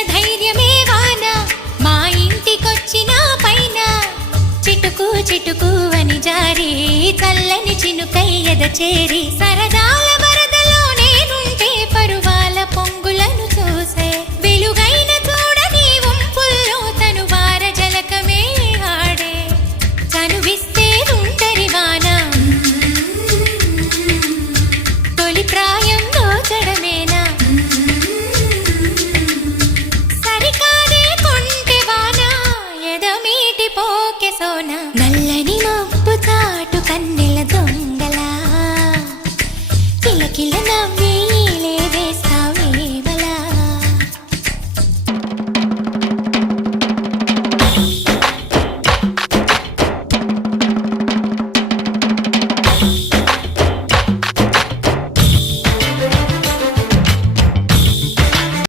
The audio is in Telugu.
ధైర్యమే వాన మా ఇంటికొచ్చిన పైన చిటుకు చిటుకు అని జారి చల్లని చినుకై ఎద చేరి సరదా